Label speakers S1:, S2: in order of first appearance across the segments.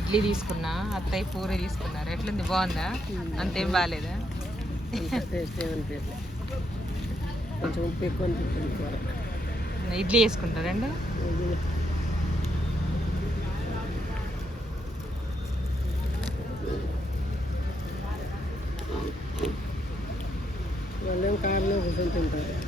S1: ఇడ్లీ తీసుకున్నా అత్తయ్య పూరి తీసుకున్నారు. ఎట్లుంది? బాగుందా? అంతేం బాగాలేదా ఇడ్లీ వేసుకుంటారండి?
S2: వాళ్ళేం కారులో కూర్చొని తింటారు.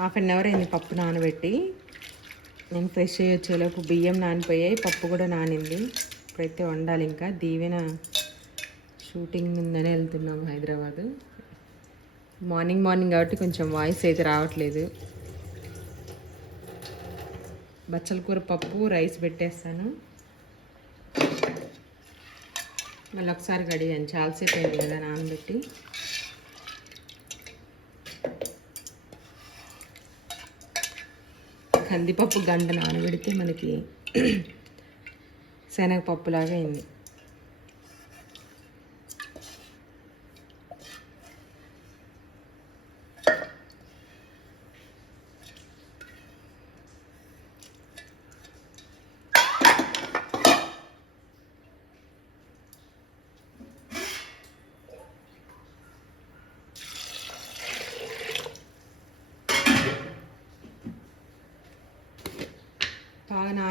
S1: హాఫ్ అన్ అవర్ అయింది పప్పు నానబెట్టి. నేను ఫ్రెష్ అయ్యి వచ్చేలోపు బియ్యం నానిపోయాయి. పప్పు కూడా నానింది. ఇప్పుడైతే వండాలి ఇంకా. దీవెన షూటింగ్ ఉందని వెళ్తున్నాం హైదరాబాద్. మార్నింగ్ మార్నింగ్ కాబట్టి కొంచెం వాయిస్ అయితే రావట్లేదు. బచ్చల కూర పప్పు రైస్ పెట్టేస్తాను. మళ్ళీ ఒకసారి కడిగాను. చాలాసేపు అయింది కదా నానబెట్టి. కందిపప్పు గంట నానబెడితే మనకి శనగపప్పులాగా అయింది.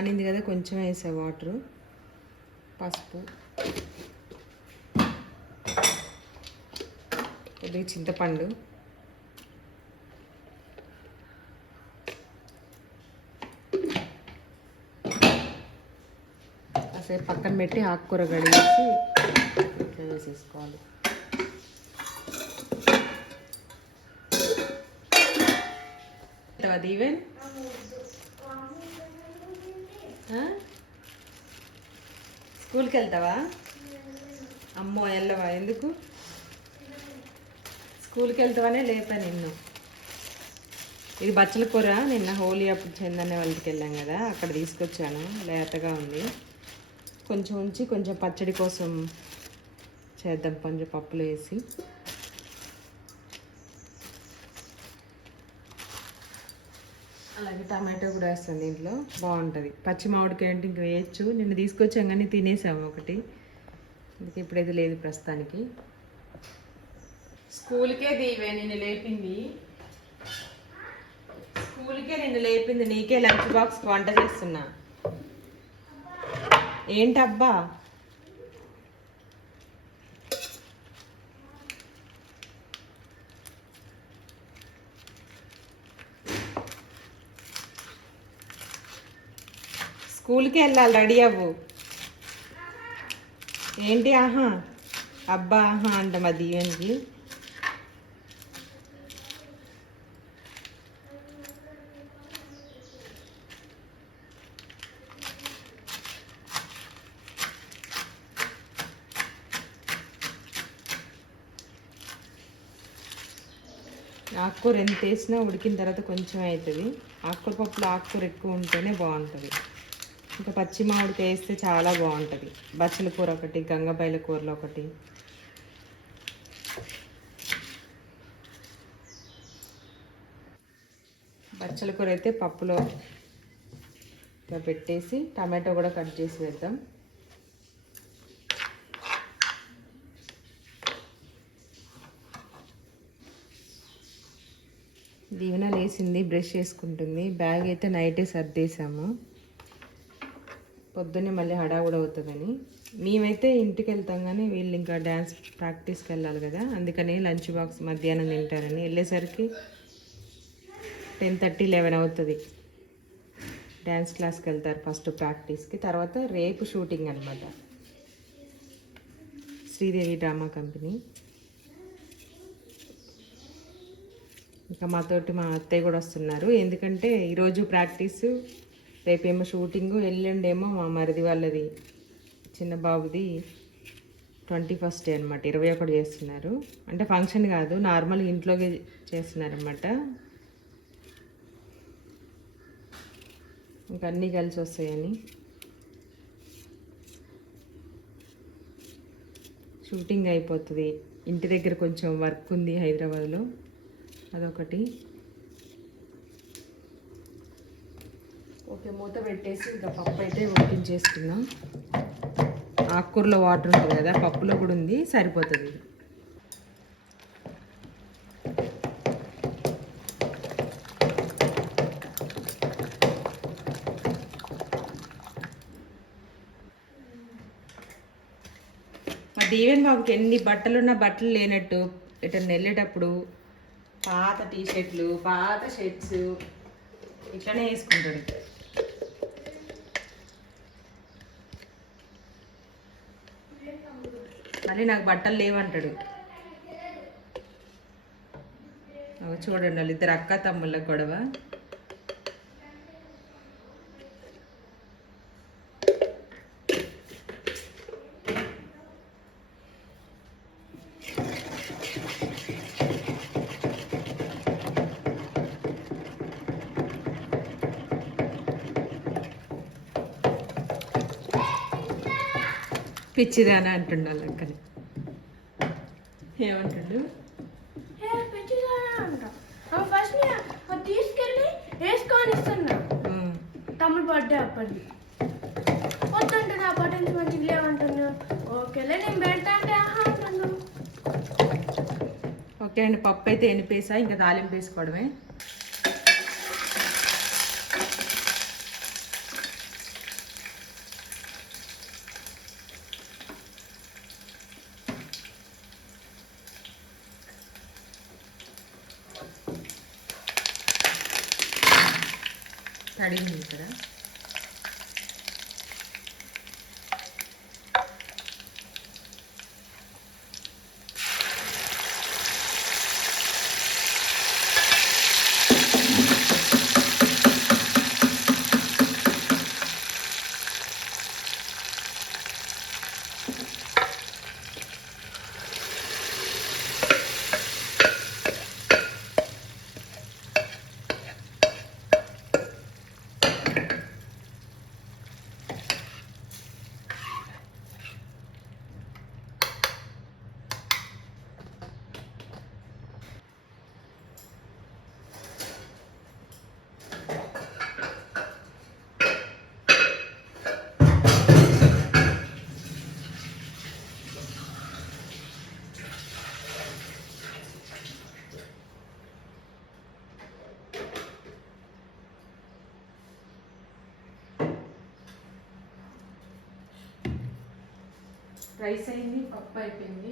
S1: పడింది కదా కొంచెం వేసా వాటరు. పసుపు. కొద్దిగా చింతపండు. కాసేపు పక్కన పెట్టి ఆకుకూర కడిగేసి ఇట్లా వేసేసుకోవాలి. అది ఈవెన్ ఆ? స్కూల్కి వెళ్తావా అమ్మో వెళ్ళవా ఎందుకు? స్కూల్కి వెళ్తావనే లేపా నిన్ను. ఇది బచ్చల కూర. నిన్న హోలీ అప్పుడు చందన్న వాళ్ళకి వెళ్ళాం కదా అక్కడ తీసుకొచ్చాను. లేతగా ఉంది. కొంచెం ఉంచి కొంచెం పచ్చడి కోసం చేద్దాం. కొంచెం పప్పులు వేసి. అలాగే టమాటో కూడా వేస్తాను దీంట్లో. బాగుంటుంది. పచ్చి మామిడికాయ అంటే ఇంక వేయచ్చు. నిన్న తీసుకొచ్చాం కానీ తినేసాము ఒకటి. అందుకే ఇప్పుడైతే లేదు ప్రస్తుతానికి. స్కూల్కే దీవే నిన్ను లేపింది. స్కూల్కే నిన్ను లేపింది. నీకే లంచ్ బాక్స్ వంట చేస్తున్నా. ఏంటబ్బా? స్కూల్కి వెళ్ళాలి రెడీ అవ్వు. ఏంటి ఆహా? అబ్బా ఆహా అంట మా దీవెన్కి ఆకుకూర ఎంత వేసినా ఉడికిన తర్వాత కొంచెం అవుతుంది. ఆకుకూర పప్పులో ఆకుకూర ఎక్కువ ఉంటేనే బాగుంటుంది. ఇంకా పచ్చి మామిడికి వేస్తే చాలా బాగుంటుంది. బచ్చల కూర ఒకటి గంగబాయిల కూరలో ఒకటి. బచ్చల కూర అయితే పప్పులో ఇలా పెట్టేసి టమాటో కూడా కట్ చేసి వేద్దాం. దీవెన లేసింది బ్రష్ చేసుకుంటుంది. బ్యాగ్ అయితే నైటే సర్దేశాము. పొద్దున్నే మళ్ళీ హడావుడి అవుతుందని. మేమైతే ఇంటికి వెళ్తాం కానీ వీళ్ళు ఇంకా డ్యాన్స్ ప్రాక్టీస్కి వెళ్ళాలి కదా అందుకని లంచ్ బాక్స్ మధ్యాహ్నం తింటారని వెళ్ళేసరికి టెన్ థర్టీ లెవెన్ అవుతుంది. డ్యాన్స్ క్లాస్కి వెళ్తారు ఫస్ట్ ప్రాక్టీస్కి తర్వాత రేపు షూటింగ్ అనమాట శ్రీదేవి డ్రామా కంపెనీ. ఇంకా మాతోటి మా అత్తయ్య కూడా వస్తున్నారు ఎందుకంటే ఈరోజు ప్రాక్టీసు రేపేమో షూటింగు ఎల్లుండేమో మా మరిది వాళ్ళది చిన్న బాబుది ట్వంటీ ఫస్ట్ డే అనమాట ఇరవై ఒకటి చేస్తున్నారు. అంటే ఫంక్షన్ కాదు నార్మల్ ఇంట్లోకి చేస్తున్నారనమాట ఇంకా అన్నీ కలిసి వస్తాయని. షూటింగ్ అయిపోతుంది. ఇంటి దగ్గర కొంచెం వర్క్ ఉంది హైదరాబాద్లో. అదొకటి. ఓకే మూత పెట్టేసి ఇంకా పప్పు అయితే ఉడికించేసుకుందాం. ఆకుకూరలో వాటర్ ఉంటుంది కదా పప్పులో కూడా ఉంది సరిపోతుంది. మా దీవెన్ బాబుకి ఎన్ని బట్టలున్నా బట్టలు లేనట్టు ఎటన్నా వెళ్ళేటప్పుడు పాత టీ షర్ట్లు పాత షర్ట్స్ ఇట్లనే వేసుకుంటాడు. మళ్ళీ నాకు బట్టలు లేవంటాడు. చూడండి వాళ్ళు ఇద్దరు అక్క తమ్ముళ్ళ గొడవ. పిచ్చిదానా అంటుండు వాళ్ళ ఏమంటుండు?
S3: ఫస్ట్ తీసుకెళ్ళి వేసుకొని ఇస్తున్నా. తమ్ముడు బర్త్డే అప్పటి వద్దంటే నా బటన్స్ మంచిగా లేవంటున్నా ఓకేలే నేను పెడతా అంటే ఆహా అంటున్నాను
S1: ఓకే అండి పప్పు అయితే ఎనిపేసా ఇంకా తాలింపు వేసుకోవడమే? కడిగింది ఇక్కడ రైస్ అయింది పప్పు అయిపోయింది.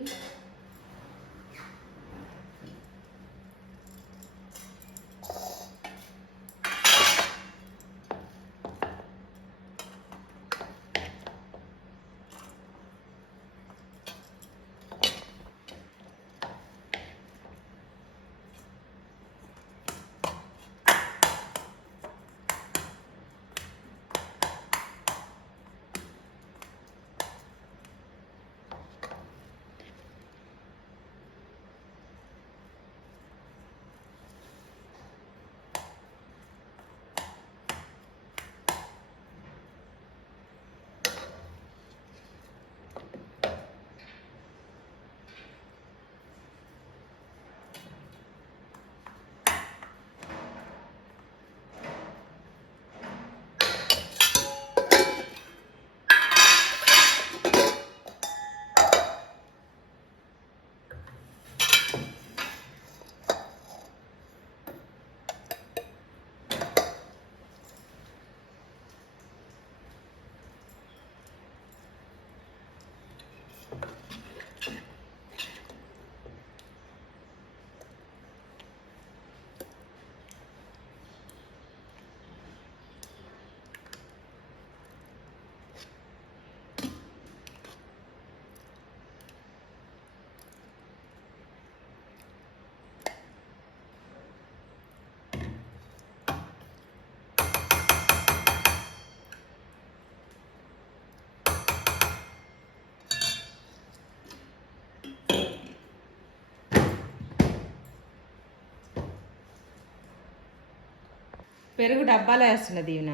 S1: పెరుగు డబ్బాలో వేస్తున్నది ఈయన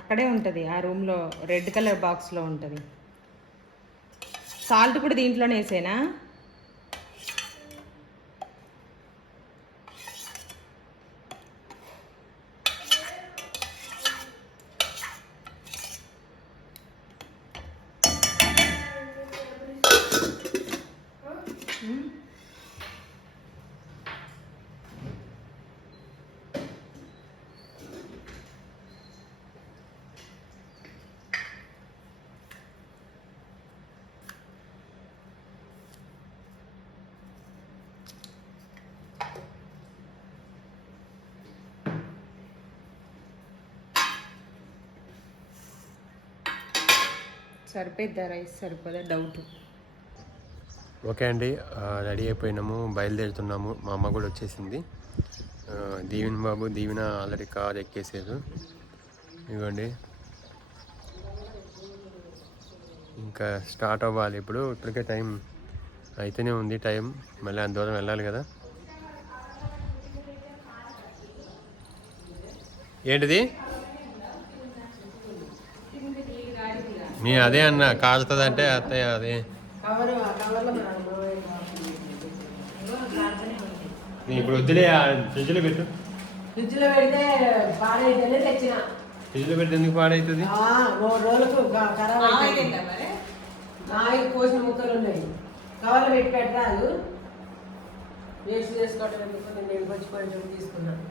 S1: అక్కడే ఉంటుంది ఆ రూమ్లో రెడ్ కలర్ బాక్స్లో ఉంటుంది. సాల్ట్ కూడా దీంట్లోనే వేసేనా? ఉమ్? సరిపోద్దా రైస్ సరిపోదా డౌట్
S4: ఓకే అండి రెడీ అయిపోయినాము బయలుదేరుతున్నాము. మా అమ్మ కూడా వచ్చేసింది. దీవెన్ బాబు దీవెన ఆల్రెడీ కార్ ఎక్కేసారు ఇవ్వండి ఇంకా స్టార్ట్ అవ్వాలి ఇప్పుడు. ఇప్పటికే టైం అయితేనే ఉంది టైం. మళ్ళీ అంత దూరం వెళ్ళాలి కదా. ఏంటిది? మీ అదే అన్న కాలుతుంది అంటే అత్తయ్య అదే. ఇప్పుడు వద్దులే ఫ్రిడ్జ్లో పెట్టు
S2: ఫ్రిడ్జ్లో పెడితే పాడైతేనే తెచ్చిన
S4: ఫ్రిడ్జ్లో పెడితే ఎందుకు
S2: మూడు రోజులకు ఖరాబ్ అయిపోయింది నాయి కోసిన ముక్కలు ఉన్నాయి కవర్లో పెట్టి పెట్టరాదు వేస్ట్ చేసుకోవడం ఎందుకు నేను వచ్చి కొంచెం తీసుకున్నాను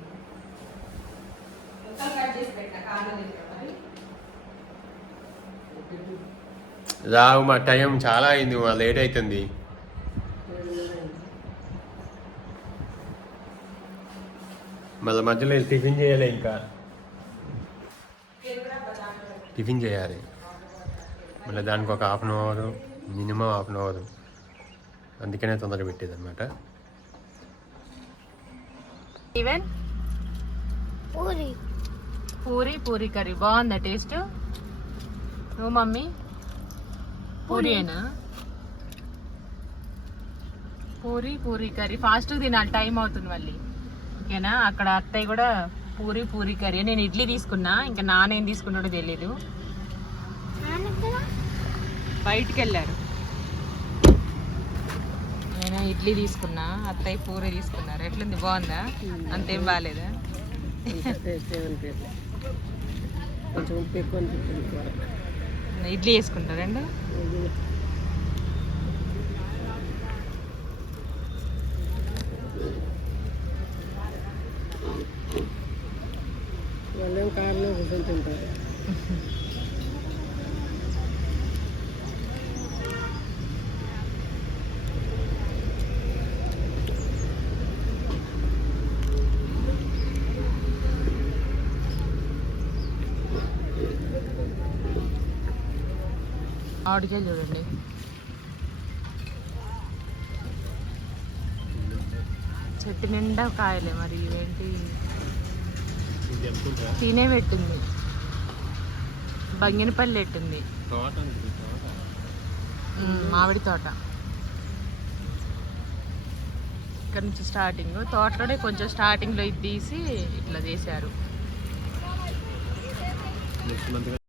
S4: రావు మా టైం చాలా అయింది మా లేట్ అవుతుంది మళ్ళీ మధ్యలో టిఫిన్ చేయాలి ఇంకా. టిఫిన్ చేయాలి. మళ్ళీ దానికి ఒక half an hour minimum half an hour. అందుకనే తొందరగా పెట్టేది అనమాట
S1: ఈవెన్
S3: పూరి.
S1: పూరి పూరి కర్రీ. బాగుందా టేస్ట్? నువ్వు మమ్మీ? పూరియేనా పూరి పూరి కర్రీ. ఫాస్ట్ తినాలి టైం అవుతుంది మళ్ళీ. ఓకేనా? అక్కడ అత్తయ్య కూడా పూరి పూరి కర్రీ. నేను ఇడ్లీ తీసుకున్నా ఇంకా నాన్న ఏం తీసుకున్నాడో తెలీదు. బయటికి వెళ్ళారు నేను ఇడ్లీ తీసుకున్నా అత్తయ్య పూరి తీసుకున్నారు. ఎట్లుంది? బాగుందా? అంతేం బాగాలేదా
S2: టేస్ట్ కొంచెం ఉప్పు ఎక్కువ
S1: ఇడ్లీ వేసుకుంటారండి వాళ్ళు కారులో
S2: కూర్చొని తింటారు.
S1: ఆడికాయలు చూడండి. చెట్టు నిండా కాయలే మరి ఇవేంటి? తినే పెట్టింది. బంగినపల్లి పెట్టింది. మామిడి తోట. ఇక్కడ నుంచి స్టార్టింగ్ తోటలోనే కొంచెం స్టార్టింగ్లో ఇది తీసి ఇట్లా చేశారు.